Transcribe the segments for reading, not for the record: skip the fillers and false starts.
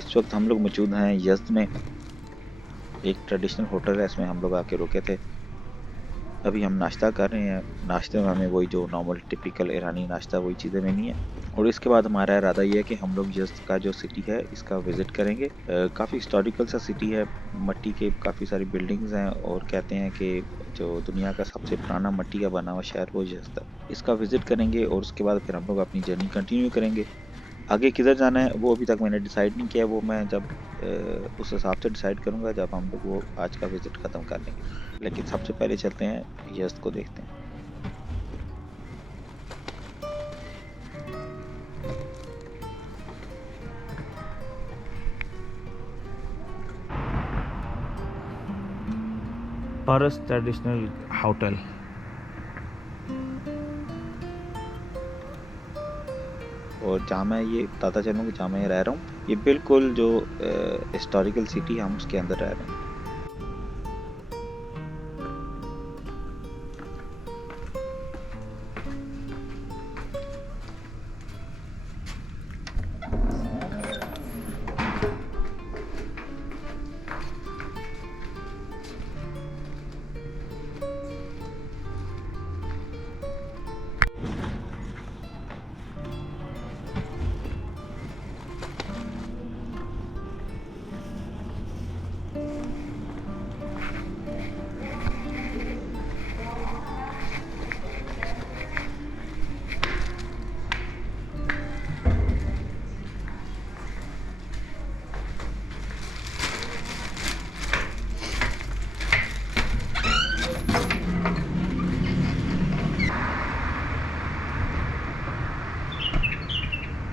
इस वक्त हम लोग मौजूद हैं यज़्द में। एक ट्रेडिशनल होटल है, इसमें हम लोग आके रुके थे। अभी हम नाश्ता कर रहे हैं। नाश्ते में हमें वही जो नॉर्मल टिपिकल ईरानी नाश्ता वही चीज़ें लेनी है। और इसके बाद हमारा इरादा ये है कि हम लोग यज़्द का जो सिटी है इसका विज़िट करेंगे। काफ़ी हिस्टोरिकल सा सिटी है, मट्टी के काफ़ी सारी बिल्डिंग्स हैं और कहते हैं कि जो दुनिया का सबसे पुराना मट्टी का बना हुआ शहर वो यज़्द है। इसका विज़िट करेंगे और उसके बाद फिर हम लोग अपनी जर्नी कंटिन्यू करेंगे। आगे किधर जाना है वो अभी तक मैंने डिसाइड नहीं किया, वो मैं जब उस हिसाब से डिसाइड करूंगा जब हम लोग वो आज का विजिट खत्म कर लेंगे। लेकिन सबसे पहले चलते हैं यज़्द को देखते हैं। पारस ट्रेडिशनल होटल। और जहाँ मैं ये बताता चलूँ कि जहाँ मैं रह रहा हूँ ये बिल्कुल जो हिस्टोरिकल सिटी है हम उसके अंदर रह रहे हैं।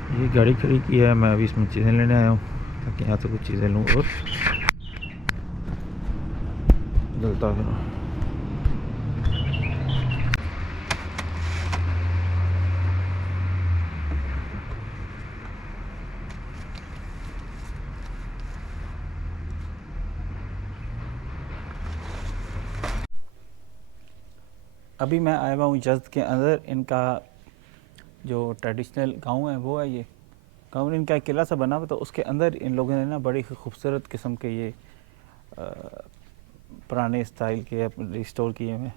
ये गाड़ी खड़ी की है, मैं अभी इसमें चीज़ें लेने आया हूँ ताकि यहाँ से कुछ चीज़ें लूँ और चलता फिर। अभी मैं आया हुआ हूँ यज़्द के अंदर। इनका जो ट्रेडिशनल गांव है वो है। ये गांव इनका एक किला सा बना हुआ, तो उसके अंदर इन लोगों ने ना बड़ी खूबसूरत किस्म के ये पुराने स्टाइल के रिस्टोर किए हुए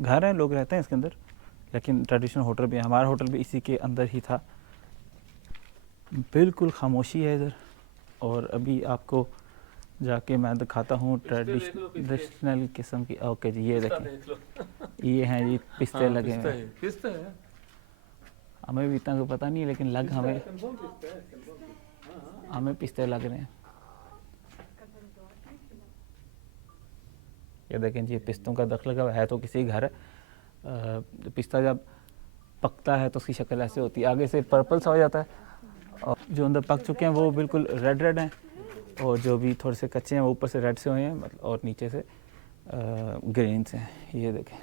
घर हैं। लोग रहते हैं इसके अंदर, लेकिन ट्रेडिशनल होटल भी, हमारा होटल भी इसी के अंदर ही था। बिल्कुल खामोशी है इधर। और अभी आपको जाके मैं दिखाता हूँ ट्रेडिशनल किस्म की। ओके जी, ये देखें, ये हैं जी पिस्ते लगे हुए हैं। पिस्ता है। हमें भी इतना तो पता नहीं, लेकिन लग हमें हमें पिस्ते लग रहे हैं। ये देखें जी, पिस्तों का दख लगा हुआ है, तो किसी घर पिस्ता जब पकता है तो उसकी शक्ल ऐसे होती है, आगे से पर्पल सा हो जाता है, और जो अंदर पक चुके हैं वो बिल्कुल रेड रेड हैं, और जो भी थोड़े से कच्चे हैं वो ऊपर से रेड से हुए हैं, मतलब, और नीचे से ग्रीन से हैं। ये देखें,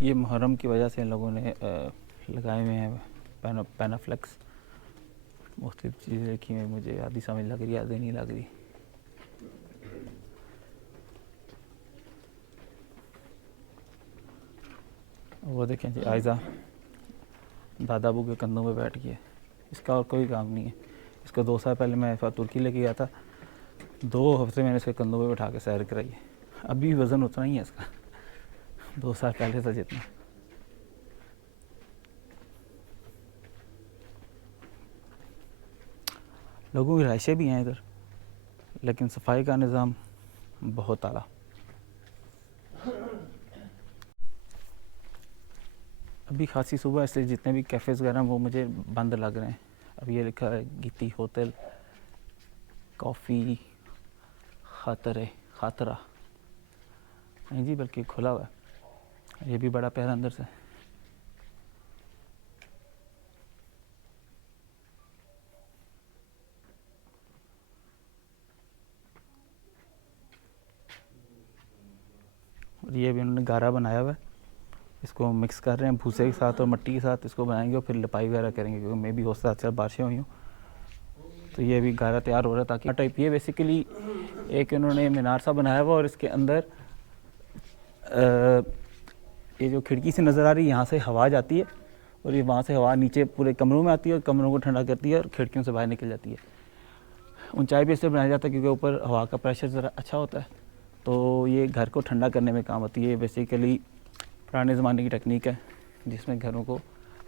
ये मुहर्रम की वजह से इन लोगों ने लगाए हुए हैं पैनाफ्लेक्स। मुख्तलिफ चीज़ें रखी हुई, मुझे आधी समझ लग रही, आधी नहीं लग रही। वो देखें जी, आयज़ा दादा अबू के कंधों पे बैठ गई है। इसका और कोई काम नहीं है। इसका 2 साल पहले मैं तुर्की लेके गया था, 2 हफ्ते मैंने इसके कंधों पे बैठा के सैर कराई है। अभी वज़न उतना ही है इसका, 2 साल पहले था जितना। लोगों की रहायशें भी हैं इधर, लेकिन सफाई का निज़ाम बहुत आला। अभी खासी सुबह, इसलिए जितने भी कैफ़ेज़ वगैरह वो मुझे बंद लग रहे हैं। अब ये लिखा है गीती होटल कॉफ़ी खातरा नहीं जी, बल्कि खुला हुआ है। ये भी बड़ा प्यारा अंदर से। और ये भी उन्होंने गारा बनाया हुआ है, इसको मिक्स कर रहे हैं भूसे के साथ और मिट्टी के साथ, इसको बनाएंगे और फिर लिपाई वगैरह करेंगे, क्योंकि मे भी हो सकता है बारिशें हुई हों। तो ये भी गारा तैयार हो रहा है, ताकि टाइप ये बेसिकली एक इन्होंने मीनार सा बनाया हुआ, और इसके अंदर ये जो खिड़की से नज़र आ रही है यहाँ से हवा जाती है और ये वहाँ से हवा नीचे पूरे कमरों में आती है और कमरों को ठंडा करती है और खिड़कियों से बाहर निकल जाती है। ऊंचाई भी इसलिए बनाया जाता है क्योंकि ऊपर हवा का प्रेशर ज़रा अच्छा होता है, तो ये घर को ठंडा करने में काम आती है। बेसिकली पुराने ज़माने की टेक्निक है जिसमें घरों को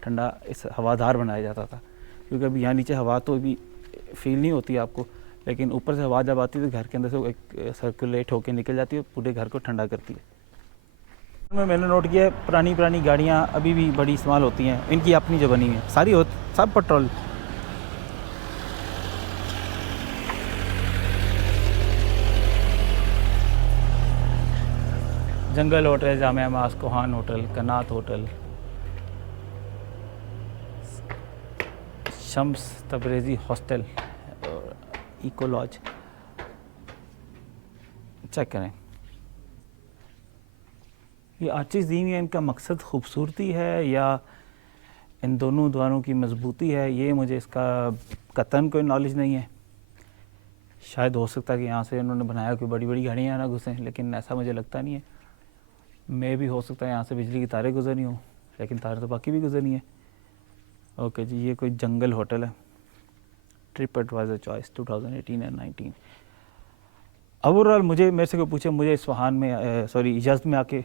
ठंडा इस हवादार बनाया जाता था, क्योंकि अभी यहाँ नीचे हवा तो अभी फील नहीं होती आपको, लेकिन ऊपर से हवा जब आती है तो घर के अंदर से वो एक सर्कुलेट होकर निकल जाती है, पूरे घर को ठंडा करती है। मैंने नोट किया है पुरानी गाड़ियाँ अभी भी बड़ी इस्तेमाल होती हैं, इनकी अपनी जो बनी हुई है सारी सब पेट्रोल। जंगल होटल, जामिया मास कोहान hotel, कनात hotel, Shams Tabrezi hostel और इको लॉज। चेक करें, ये आर्चिज़ दी हुई है, इनका मकसद खूबसूरती है या इन दोनों द्वारों की मजबूती है, ये मुझे इसका कतन कोई नॉलेज नहीं है। शायद हो सकता है कि यहाँ से इन्होंने बनाया कोई बड़ी बड़ी गाड़ियाँ ना घुसें, लेकिन ऐसा मुझे लगता नहीं है। मैं भी हो सकता है यहाँ से बिजली की तारें गुजरनी हो, लेकिन तारें तो बाकी भी गुजरनी है। ओके जी, ये कोई जंगल होटल है, TripAdvisor choice 2018 and 19। Overall मेरे से कोई पूछे, मुझे इस्फहान में यज़्द में आके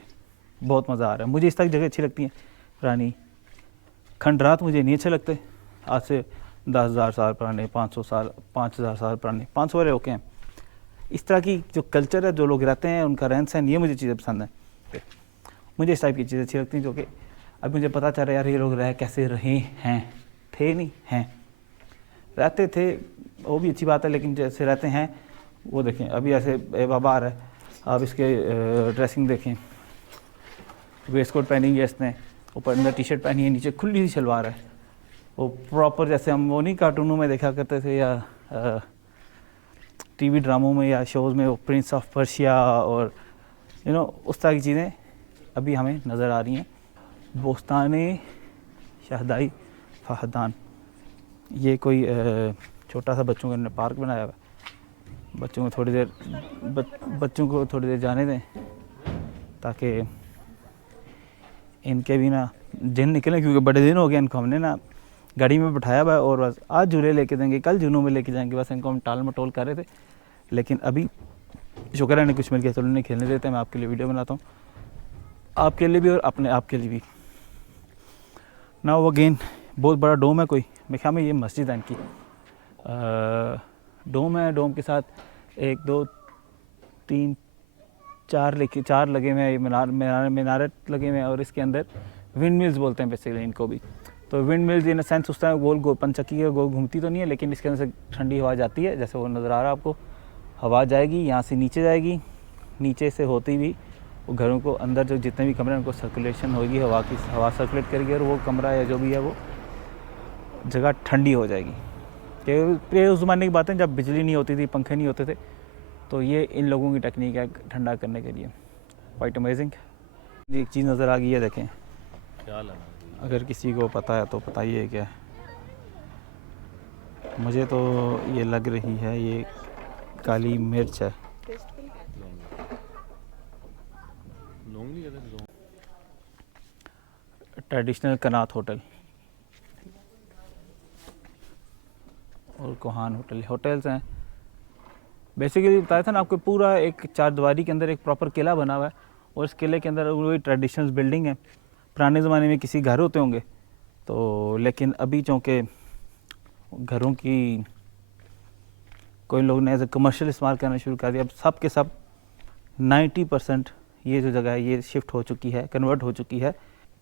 बहुत मज़ा आ रहा है। मुझे इस तरह की जगह अच्छी लगती हैं पुरानी। खंडरात मुझे नहीं अच्छे लगते, आज से 10,000 साल पुराने, 500 साल, 5,000 साल पुराने, 500 वाले ओके हैं। इस तरह की जो कल्चर है, जो लोग रहते हैं, उनका रहन सहन, ये मुझे चीज़ें पसंद हैं। मुझे इस टाइप की चीज़ें अच्छी लगती हैं, जो कि अब मुझे पता चल रहा है यार ये लोग रह कैसे रहे हैं, थे नहीं हैं, रहते थे वो भी अच्छी बात है, लेकिन जैसे रहते हैं वो देखें। अभी ऐसे बाबा आ रहा है, आप इसके ड्रेसिंग देखें, वेस्ट कोट पहनी है इसने, ऊपर अंदर टी शर्ट पहनी है, नीचे खुली सी शलवार है। वो प्रॉपर जैसे हम वो नहीं कार्टूनों में देखा करते थे या टीवी ड्रामों में या शोज़ में, वो प्रिंस ऑफ पर्शिया और उस तरह की चीज़ें अभी हमें नज़र आ रही हैं। बोस्ताने शहदाई फहदान, ये कोई छोटा सा बच्चों का पार्क बनाया हुआ है। बच्चों को थोड़ी देर जाने दें ताकि इनके भी ना दिन निकलें, क्योंकि बड़े दिन हो गए इनको हमने ना गाड़ी में बिठाया हुआ है और बस आज झूले लेके देंगे, कल झूलों में लेके जाएंगे, बस इनको हम टाल मटोल कर रहे थे। लेकिन अभी शुक्र है इन्हें कुछ मिल गया, चलो इन्हें खेलने देते हैं। मैं आपके लिए वीडियो बनाता हूँ, आपके लिए भी और अपने आप के लिए भी। ना वो अगेन बहुत बड़ा डोम है, कोई मेरे ख्याल में ये मस्जिद है इनकी। डोम है, डोम के साथ 1 2 3 4 लगे हुए हैं, मीनारत लगे हुए हैं, और इसके अंदर विंड मिल्स बोलते हैं बेसिकली इनको भी। तो विंड मिल्स इन सेंस उस टाइम गोल पंचक्की के गोल घूमती तो नहीं है, लेकिन इसके अंदर से ठंडी हवा जाती है, जैसे वो नज़र आ रहा है आपको। हवा जाएगी यहाँ से नीचे जाएगी, नीचे से होती भी वो घरों को अंदर जो जितने भी कमरे हैं उनको सर्कुलेशन होगी, हवा सर्कुलेट करेगी और वो कमरा या जो भी है वो जगह ठंडी हो जाएगी। कि उस ज़माने की बातें जब बिजली नहीं होती थी, पंखे नहीं होते थे, तो ये इन लोगों की टेक्निक है ठंडा करने के लिए। Quite amazing. एक चीज़ नज़र आ गई है, देखें, अगर किसी को पता है तो बताइए क्या। मुझे तो ये लग रही है ये काली मिर्च है। ट्रेडिशनल कनात होटल और कोहान होटल्स हैं। बेसिकली बताया था ना आपको, पूरा एक 4 दीवारी के अंदर एक प्रॉपर किला बना हुआ है, और इस किले के अंदर वही ट्रेडिशनल बिल्डिंग है। पुराने ज़माने में किसी घर होते होंगे तो, लेकिन अभी चूँकि घरों की कोई लोग ने एज ए कमर्शियल इस्तेमाल करना शुरू कर दिया, अब सब के सब 90% ये जो जगह है ये शिफ्ट हो चुकी है, कन्वर्ट हो चुकी है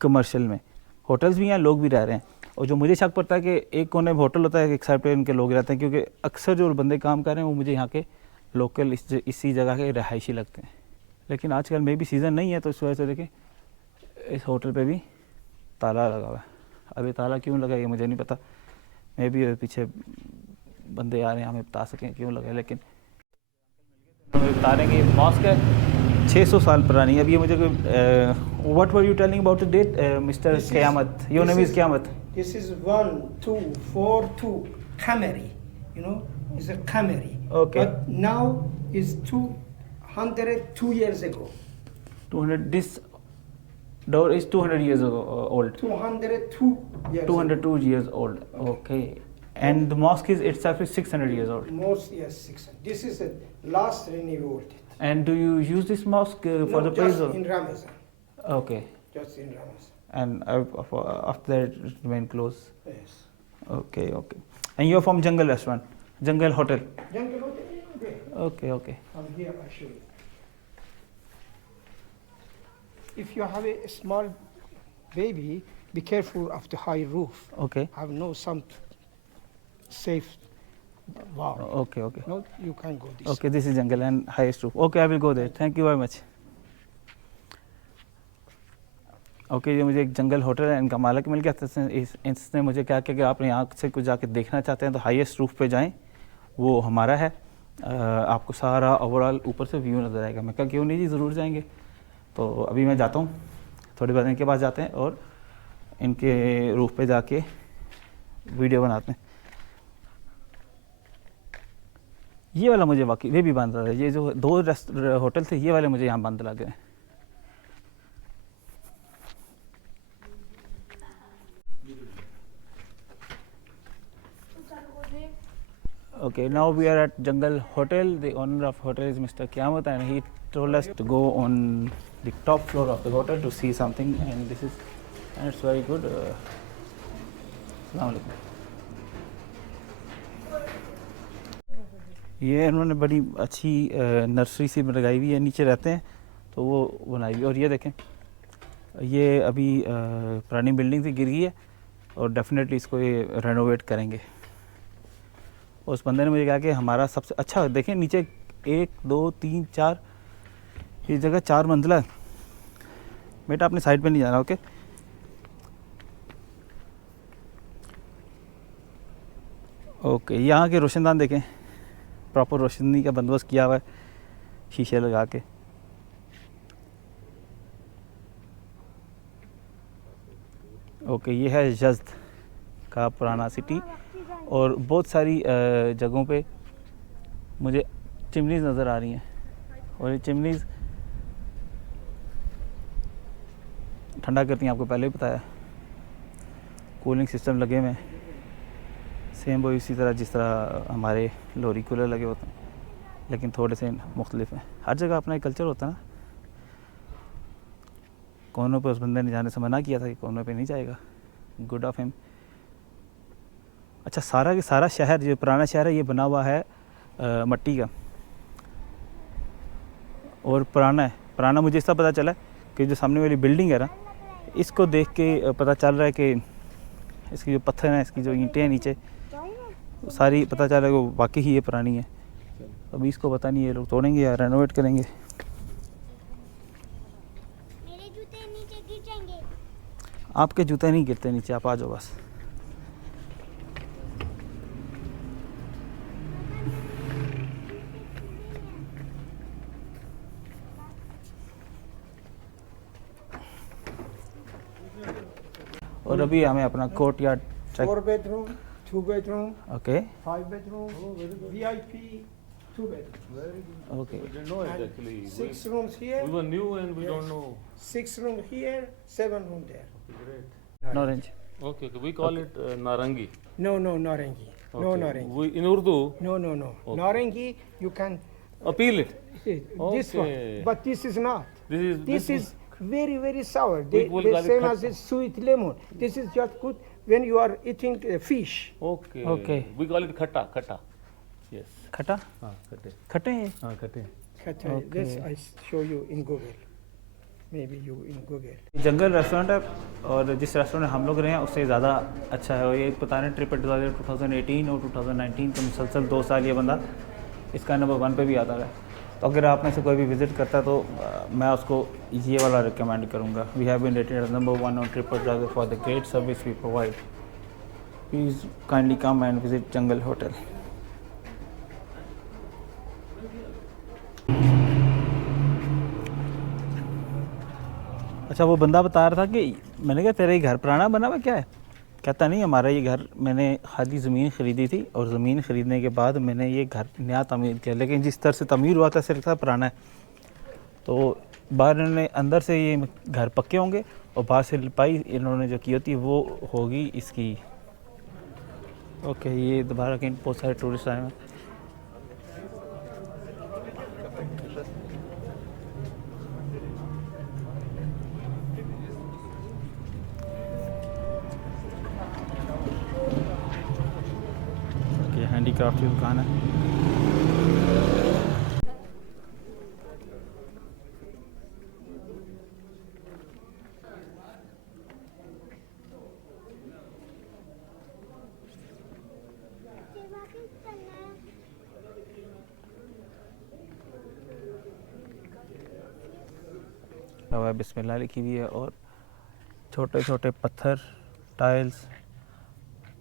कमर्शियल में। होटल्स भी हैं, लोग भी रह रहे हैं। और जो मुझे शक पड़ता है कि एक कोने में होटल होता है, एक साइड पे इनके लोग रहते हैं, क्योंकि अक्सर जो बंदे काम कर रहे हैं वो मुझे यहाँ के लोकल इसी जगह के रहायशी लगते हैं। लेकिन आजकल मे भी सीज़न नहीं है, तो इस वजह से देखें इस होटल पे भी ताला लगा हुआ है। अभी ताला क्यों लगा ये मुझे नहीं पता, मे भी पीछे बंदे आ रहे हैं हमें बता सकें क्यों लगा है। लेकिन बता रहे हैं कि मॉस्क है 600 साल पुरानी। अब ये मुझे what were you telling about the date mister Qayamat? Your name is Qayamat? This is 1 2 4 2 Qamari, it's a Qamari. Okay. But now is 202 years ago. 200. This Door is 200 years old. 202 years. 202 years old. Okay. And the mosque is itself is 600 years old. Most, yes, 600. This is the last renewed. And do you use this mosque for the praise? Just in Ramadan. Okay. Just in Ramadan. And after that it remain closed. Yes. Okay, okay. And you're from Jungle Restaurant, Jungle Hotel. Jungle Hotel. Okay. Okay, okay. From here, I show you. If you have a small baby, be careful of the high roof. Okay. Have no some safe wall. Okay, okay. No, you can go this. Okay, this is jungle and highest roof. Okay, I will go there. Thank you very much. Okay ये मुझे एक जंगल hotel है इनका मालिक मिल गया। इसने मुझे कहा कि आप यहाँ से कुछ जाके देखना चाहते हैं तो हाईएस्ट रूफ पे जाएं, वो हमारा है। आपको सारा ओवरऑल ऊपर से व्यू नज़र आएगा। मैं कहा क्यों नहीं जी, ज़रूर जाएंगे। तो अभी मैं जाता हूँ, थोड़ी बार इनके पास जाते हैं और इनके रूफ पे जाके वीडियो बनाते हैं। ये वाला मुझे वाकई वे भी बंद लग रहा है। ये जो दो होटल थे ये वाले मुझे यहाँ बंद लग गए। Okay, now we are at Jungle Hotel. The owner of hotel is Mr. Kiamat, and he told us to go on the top floor of the hotel to see something, and it's very good. Assalamu alaikum. ये इन्होंने बड़ी अच्छी nursery सी लगाई हुई है, नीचे रहते हैं तो वो बनाई हुई। और ये देखें, ये अभी पुरानी बिल्डिंग थी, गिर गई है और डेफिनेटली इसको ये रेनोवेट करेंगे। उस बंदे ने मुझे कहा कि हमारा सबसे अच्छा, देखें नीचे 1 2 3 4 ये जगह 4 मंजिला है। बेटा अपने साइड पे नहीं जाना, ओके। ओके, यहाँ के रोशनदान देखें, प्रॉपर रोशनी का बंदोबस्त किया हुआ है शीशे लगा के। ओके, ये है यज़्द का पुराना सिटी और बहुत सारी जगहों पे मुझे चिमनीज़ नज़र आ रही हैं और ये चिमनीज़ ठंडा करती हैं। आपको पहले भी बताया, कूलिंग सिस्टम लगे हुए हैं, सेम वो इसी तरह जिस तरह हमारे लोरी कूलर लगे होते हैं, लेकिन थोड़े से मुख्तलिफ हैं। हर जगह अपना एक कल्चर होता है ना। कोनों पे उस बंदे ने जाने से मना किया था कि कोनों पे नहीं जाएगा। Good of him. अच्छा, सारा के सारा शहर जो पुराना शहर है ये बना हुआ है मट्टी का और पुराना है। पुराना मुझे इसका पता चला कि जो सामने वाली बिल्डिंग है ना, इसको देख के पता चल रहा है कि इसकी जो पत्थर हैं, इसकी जो ईंटें हैं नीचे, सारी पता चल रहा है कि वाकई ही ये पुरानी है। अभी इसको पता नहीं ये लोग तोड़ेंगे या रेनोवेट करेंगे। मेरे जूते नीचे गिर जाएंगे। आपके जूते नहीं गिरते नीचे, आप आ जाओ बस। और अभी हमें अपना courtyard check. 4 bedroom, 2 bedroom, okay 5 bedroom, VIP, 2 bedroom. Okay We didn't know it And actually. 6 rooms here, We were new and we Yes. don't know. 6 room here, 7 room there. Great. No range. Okay, okay. We call it Narangi. No, Narangi. No Okay. Narangi. We, in Urdu, No. Okay. Narangi, you can appeal it. this one, Okay. but this is not. This This is very, very sour. They will call it same khatta. as a sweet lemon. This is just good when you are eating fish. Okay. Okay. We call it khata, khata. Yes. खट्टा Khate. खट्टे हैं। Khate. Khatta. Okay. This I show you in Google. Maybe you in Google. Jungle restaurant है और जिस restaurant में हम लोग रहे हैं उससे ज़्यादा अच्छा है। और ये पता नहीं ट्रिप 2018 और 2019 तो मुसलसल 2 साल ये बंदा इसका नंबर 1 पे भी आता है। तो अगर आप में से कोई भी विज़िट करता है तो मैं उसको ये वाला रिकमेंड करूँगा। We have been rated number 1 on TripAdvisor for the great service we provide. Please kindly come and visit jungle hotel. अच्छा, वो बंदा बता रहा था कि मैंने कहा तेरा ये घर पुराना बना हुआ क्या है? कहता नहीं, हमारा ये घर, मैंने खाली ज़मीन ख़रीदी थी और ज़मीन ख़रीदने के बाद मैंने ये घर नया तमीर किया, लेकिन जिस तरह से तमीर हुआ था सिर्फ था पुराना है। तो बाहर इन्होंने अंदर से ये घर पक्के होंगे और बाहर से लिपाई इन्होंने जो की होती है वो होगी इसकी। ओके, ये दोबारा कहीं बहुत सारे टूरिस्ट आए हैं। ये हैंडीक्राफ्ट की दुकान है। वापस चलना है। हुआ है बिस्मिल्लाह लिखी हुई है और छोटे छोटे पत्थर टाइल्स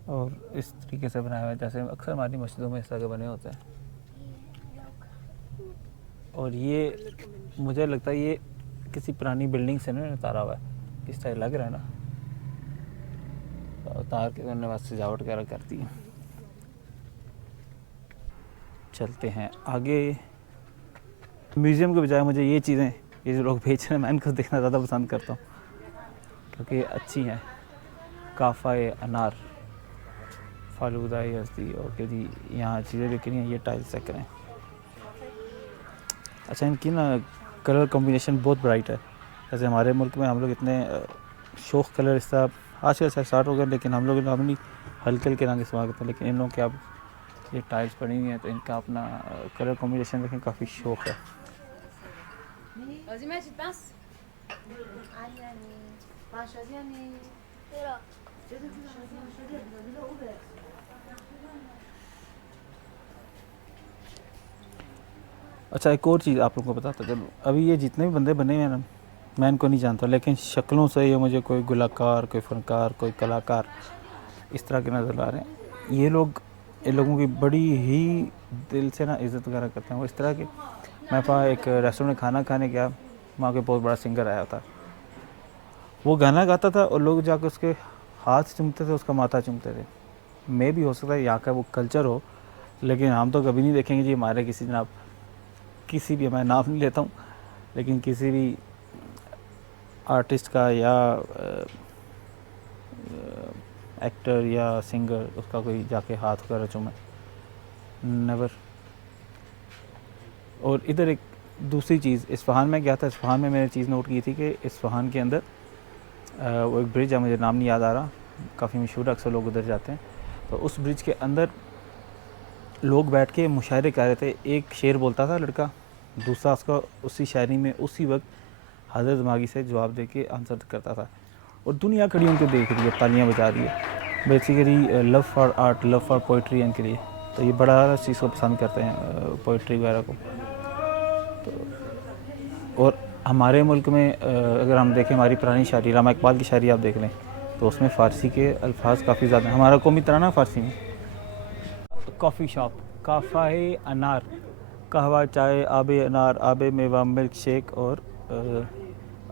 और इस तरीके से बनाया हुआ है जैसे अक्सर हमारी मस्जिदों में इस तरह के बने होते हैं। और ये मुझे लगता है ये किसी पुरानी बिल्डिंग से ना उतारा हुआ है, इस तरह लग रहा है ना, उतार के उन्होंने बस सजावट वगैरह करती है। चलते हैं आगे। म्यूज़ियम के बजाय मुझे ये चीज़ें, ये जो लोग बेच रहे हैं, मैं इनको देखना ज़्यादा पसंद करता हूँ क्योंकि ये अच्छी हैं। काफ़ा अनार, फालूदा यज़दी, ओके जी, यहाँ चीज़ें बिक रही हैं। ये टाइल्स चेक करें। अच्छा, इनकी ना कलर कॉम्बिनेशन बहुत ब्राइट है। जैसे हमारे मुल्क में हम लोग इतने शौक कलर इस तरह आजकल से स्टार्ट हो गए, लेकिन हम लोग नॉर्मली हल्के हल्के रंग इस्तेमाल करते हैं। लेकिन इन लोगों के अब ये टाइल्स पड़ी हुई हैं तो इनका अपना कलर कॉम्बिनेशन देखें, काफ़ी शौक है। Vas-y, mets, tu te pinces. Pas choisir, mais. अच्छा, एक और चीज़ आप लोगों को बताता चलो। अभी ये जितने भी बंदे बने हुए हैं ना, मैं इनको नहीं जानता, लेकिन शक्लों से ये मुझे कोई गुलकार, कोई फनकार, कोई कलाकार इस तरह के नज़र आ रहे हैं। ये लोग, इन लोगों की बड़ी ही दिल से ना इज़्ज़त वगैरह करते हैं। वो इस तरह के, मैं वहाँ एक रेस्टोरेंट में खाना खाने गया, वहाँ के बहुत बड़ा सिंगर आया था, वो गाना गाता था और लोग जाकर उसके हाथ चूमते थे, उसका माथा चूमते थे। मैं भी हो सकता है यहाँ का वो कल्चर हो, लेकिन हम तो कभी नहीं देखेंगे जी हमारे किसी जनाब, किसी भी, मैं नाम नहीं लेता हूँ, लेकिन किसी भी आर्टिस्ट का या एक्टर या सिंगर उसका कोई जाके हाथ वगैरह चूमे, नेवर। और इधर एक दूसरी चीज़, इस्फहान में गया था, इस्फहान में मैंने चीज़ नोट की थी कि इस्फहान के अंदर वो एक ब्रिज है, मुझे नाम नहीं याद आ रहा, काफ़ी मशहूर है, अक्सर लोग उधर जाते हैं। तो उस ब्रिज के अंदर लोग बैठ के मुशायरे कर रहे थे। एक शेर बोलता था लड़का, दूसरा उसका उसी शायरी में उसी वक्त हाजिर दिमागी से जवाब दे के आंसर करता था और दुनिया खड़ी उनको देख रही है, तालियां बजा रही है। Basically love for art, love for poetry इनके लिए, तो ये बड़ा इस चीज़ को पसंद करते हैं, पोइट्री वगैरह को। तो और हमारे मुल्क में अगर हम देखें हमारी पुरानी शायरी, रामा इकबाल की शायरी आप देख लें तो उसमें फ़ारसी के अल्फाज काफ़ी ज़्यादा हैं। हमारा कौमी तराना फ़ारसी में। कॉफ़ी शॉप, काफ़ाए अनार, कहवा चाय, आबे अनार, आबे मेवा, मिल्क शेक और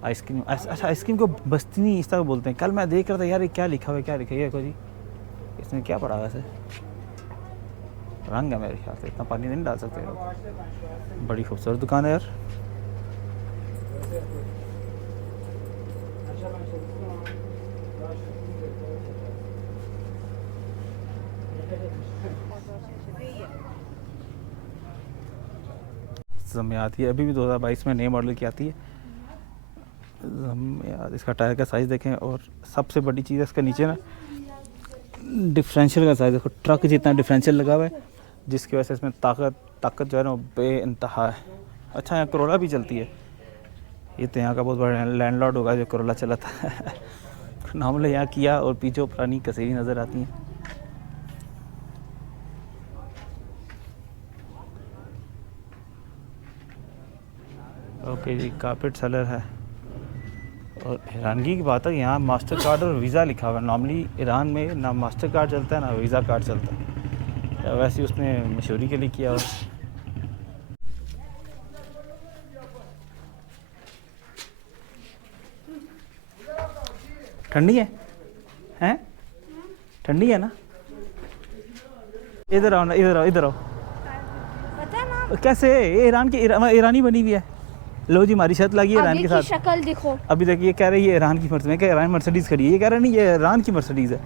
आइसक्रीम। अच्छा, आइसक्रीम को बस्तनी इस तरह बोलते हैं। कल मैं देख रहा था यार, ये क्या लिखा हुआ है, क्या लिखा है, देखो जी इसमें क्या पड़ा वैसे, रंग है मेरे ख्याल से, इतना पानी नहीं डाल सकते लोग। बड़ी खूबसूरत दुकान है यार। ज़म्याद, ये अभी भी 2022 में नए मॉडल की आती है ज़म्याद। इसका टायर का साइज़ देखें और सबसे बड़ी चीज़ है इसका नीचे ना डिफरेंशियल का साइज़ देखो, ट्रक जितना डिफरेंशियल लगा हुआ है, जिसकी वजह से इसमें ताकत जो है ना बेइंतहा है। अच्छा, यहाँ करोला भी चलती है। ये तो यहाँ का बहुत बड़ा लैंडलॉर्ड होगा जो करोला चलाता है। नॉर्मली यहाँ किया और पीछे पुरानी कसेरी नज़र आती हैं। ओके जी, कारपेट सेलर है। और हैरानगी की बात है, यहाँ मास्टर कार्ड और वीज़ा लिखा हुआ है। नॉर्मली ईरान में ना मास्टर कार्ड चलता है ना वीज़ा कार्ड चलता है, वैसे उसने मशहूरी के लिए किया हुआ। ठंडी है, हैं ठंडी है ना। इधर आओ ना, इधर आओ, इधर आओ। पता ना कैसे ये ईरान की ईरानी बनी हुई है, लो जी हमारी शर्त लगी है ईरान आगे के की साथ। शक्ल दिखो। अभी तक ये कह रही है ईरान की मर्सिडीज, मैं क्या ईरान मर्सिडीज़ खड़ी है, ये कह रहा नहीं ये ईरान की मर्सिडीज़ है।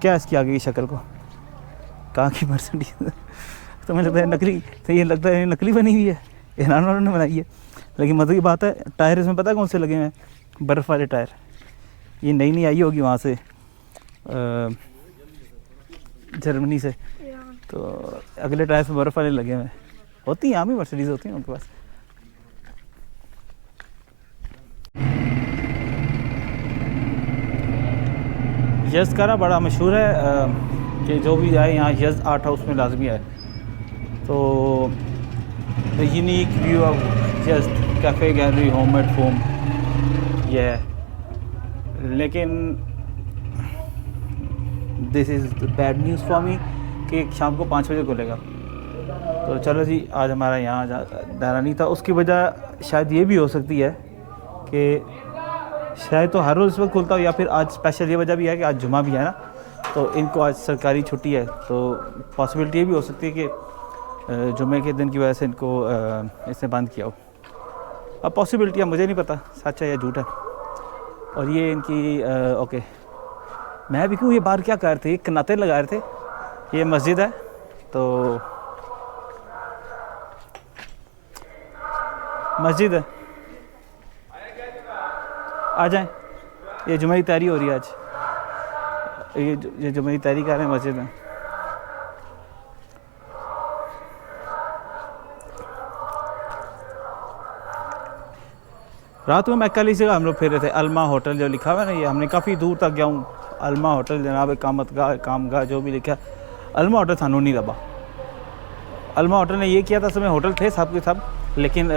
क्या इसकी आगे की शक्ल को कहाँ की मर्सिडीज़ तो मुझे लगता है नकली, तो ये लगता है नकली बनी हुई है, ईरान वालों ने बनाई है। लेकिन मज़े की बात है टायर इसमें पता है कौन से लगे हुए हैं, बर्फ़ वाले टायर। ये नई नई आई होगी वहाँ से जर्मनी से, तो अगले टायर पे बर्फ़ वाले लगे हुए हैं। होती हैं यहाँ भी मर्सिडीज़ होती हैं उनके पास। यज़ का ना बड़ा मशहूर है कि जो भी आए यहाँ यज़ आर्ट हाउस में लाजमी आए। तो the unique view of Yaz cafe gallery homemade foam ये है। लेकिन this is bad news for me कि शाम को 5 बजे खुलेगा। तो चलो जी आज हमारा यहाँ दायरा नहीं था। उसकी वजह शायद ये भी हो सकती है कि शायद तो हर रोज़ इस वक्त खुलता हो, या फिर आज स्पेशल ये वजह भी है कि आज जुमा भी है ना, तो इनको आज सरकारी छुट्टी है। तो पॉसिबिलिटी ये भी हो सकती है कि जुमे के दिन की वजह से इनको इसने बंद किया हो। अब पॉसिबिलिटी है, मुझे नहीं पता सच है या झूठ है। और ये इनकी ओके, मैं भी क्यों ये बाहर क्या कर रहे थे, कनाते लगा रहे थे। ये मस्जिद है तो मस्जिद है, आ जाएं। ये जुमे की तैयारी हो रही है आज, ये जुमे की तैयारी कर रहे हैं मस्जिद में। रात में मैं कल इसी जगह हम लोग फिर रहे थे, अल्मा होटल जो लिखा हुआ है ना, ये हमने काफ़ी दूर तक गया हूँ। अल्मा होटल जनाब कामगाह जो भी लिखा, अल्मा होटल थानू नहीं दबा। अल्मा होटल ने ये किया था, समय होटल थे सब के सब, लेकिन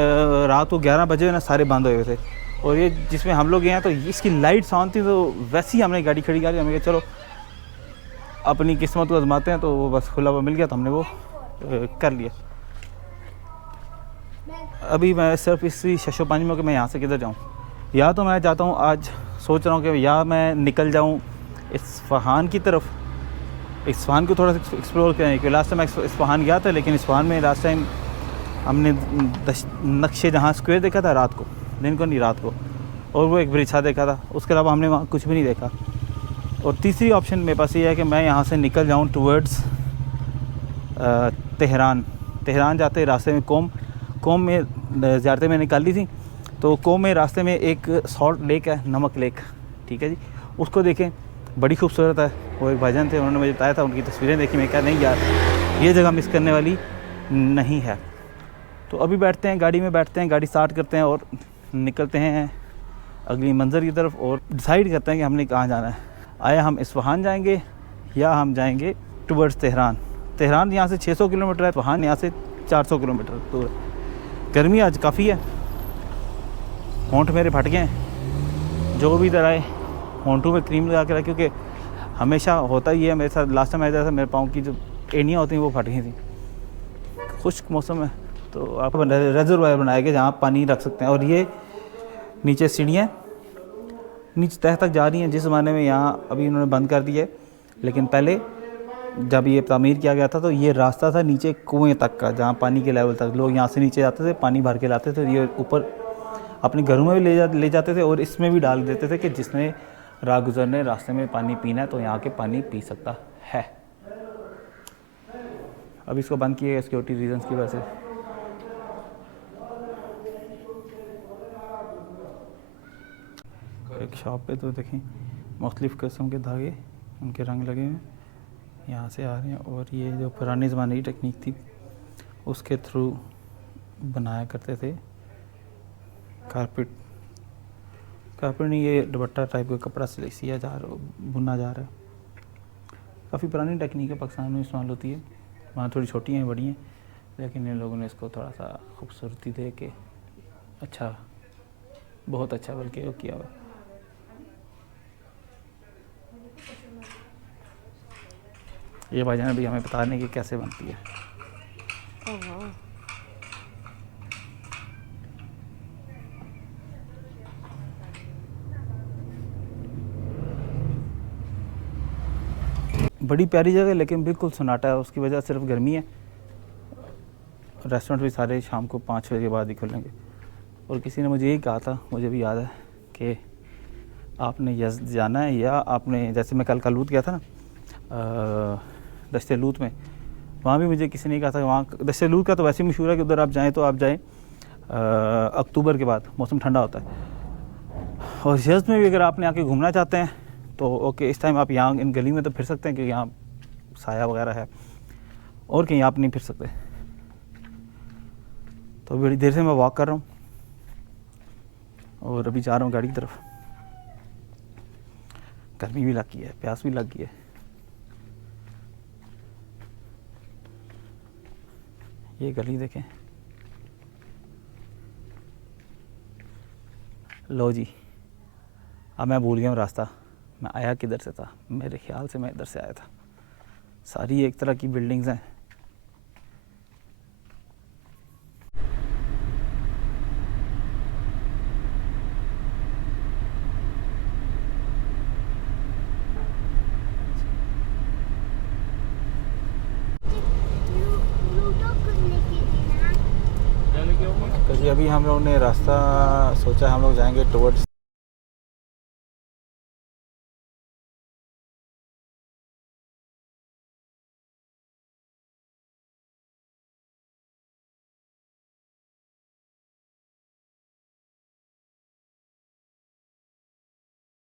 रात को 11 बजे ना सारे बंद हुए थे। और ये जिसमें हम लोग गए हैं तो इसकी लाइट्स ऑन थी, तो वैसे ही हमने गाड़ी खड़ी कर दी। हमने कहा चलो अपनी किस्मत को आजमाते हैं, तो वो बस खुला हुआ मिल गया तो हमने वो कर लिया। अभी मैं सिर्फ इसी शशोपानी में कि मैं यहाँ से किधर जाऊँ। या तो मैं चाहता हूँ, आज सोच रहा हूँ कि या मैं निकल जाऊँ इस्फहान की तरफ, इस्फहान को थोड़ा सा एक्सप्लोर करें। क्योंकि लास्ट टाइम मैं इस्फहान गया था, लेकिन इस्फहान में लास्ट टाइम हमने नक्शे जहाँ स्क्वायर देखा था रात को, दिन को नहीं रात को, और वो एक ब्रिज देखा था। उसके अलावा हमने वहाँ कुछ भी नहीं देखा। और तीसरी ऑप्शन मेरे पास ये है कि मैं यहाँ से निकल जाऊँ टूवर्ड्स तेहरान जाते रास्ते में कोम में ज़ियारतें मैंने निकाल ली थी। तो कोम में रास्ते में एक सॉल्ट लेक है, नमक लेक, ठीक है जी, उसको देखें, बड़ी खूबसूरत है। वो एक भाईजान थे, उन्होंने मुझे बताया था, उनकी तस्वीरें देखी। मैं कहा नहीं यार ये जगह मिस करने वाली नहीं है। तो अभी बैठते हैं गाड़ी में, गाड़ी स्टार्ट करते हैं और निकलते हैं अगली मंज़र की तरफ, और डिसाइड करते हैं कि हमने कहाँ जाना है। आया हम इस्फहान जाएंगे या हम जाएंगे टुवर्ड्स तेहरान यहाँ से 600 किलोमीटर है, इस्फहान यहाँ से 400 किलोमीटर दूर है। गर्मी आज काफ़ी है, होंठ मेरे फट गए हैं। जो भी इधर आए होंठों में क्रीम लगा के रखे, क्योंकि हमेशा होता ही है मेरे साथ। लास्ट टाइम आया था, मेरे पाँव की जो एड़ियाँ होती हैं वो फट गई थी। खुश्क मौसम है तो आप रेजरवायर बनाया गया जहाँ आप पानी रख सकते हैं। और ये नीचे सीढ़ियाँ नीचे तह तक जा रही हैं। जिस ज़माने में यहाँ अभी इन्होंने बंद कर दिया है, लेकिन पहले जब ये तामीर किया गया था तो ये रास्ता था नीचे कुएं तक का, जहाँ पानी के लेवल तक लोग यहाँ से नीचे जाते थे, पानी भर के लाते थे। ये ऊपर अपने घरों में भी ले जाते थे और इसमें भी डाल देते थे कि जिसने राह गुजरने रास्ते में पानी पीना है तो यहाँ के पानी पी सकता है। अब इसको बंद किया सिक्योरिटी रीजंस की वजह से। एक शॉप पे तो देखें मुख्तलिफ़ किस्म के धागे, उनके रंग लगे हैं, यहाँ से आ रहे हैं। और ये जो पुराने ज़माने की टेक्निक थी उसके थ्रू बनाया करते थे कारपेट नहीं, ये दुपट्टा टाइप का कपड़ा सिया जा रहा, बुना जा रहा है। काफ़ी पुरानी टेक्निक है, पाकिस्तान में इस्तेमाल होती है। वहाँ थोड़ी छोटी हैं बड़ी हैं, लेकिन इन लोगों ने इसको थोड़ा सा खूबसूरती दे के अच्छा, बहुत अच्छा बल्कि वो किया हुआ। ये भाईजान अभी हमें बता दें कि कैसे बनती है। बड़ी प्यारी जगह है, लेकिन बिल्कुल सन्नाटा है। उसकी वजह सिर्फ गर्मी है। रेस्टोरेंट भी सारे शाम को 5 बजे के बाद ही खुलेंगे। और किसी ने मुझे यही कहा था, मुझे भी याद है, कि आपने यज़द जाना है, या आपने, जैसे मैं कल लूत गया था ना दश्ते लूत में, वहाँ भी मुझे किसी ने कहा था, वहाँ दश्ते लूत का तो वैसे ही मशहूर है कि उधर आप जाएँ तो आप जाएँ अक्टूबर के बाद, मौसम ठंडा होता है। और यज़द में भी अगर आपने आके घूमना चाहते हैं तो ओके, इस टाइम आप यहाँ इन गली में तो फिर सकते हैं क्योंकि यहाँ साया वगैरह है, और कहीं आप नहीं फिर सकते। तो बड़ी देर से मैं वॉक कर रहा हूँ और अभी जा रहा हूँ गाड़ी की तरफ। गर्मी भी लग गई है, प्यास भी लग गई है। ये गली देखें, लो जी, अब मैं भूल गया हूँ रास्ता, मैं आया किधर से था। मेरे ख्याल से मैं इधर से आया था। सारी एक तरह की बिल्डिंग्स हैं। लूडो खुलने के दिन हाँ। क्या लेके आऊँगा? तो जी अभी हम लोग ने रास्ता सोचा, हम लोग जाएंगे टुवर्ड्स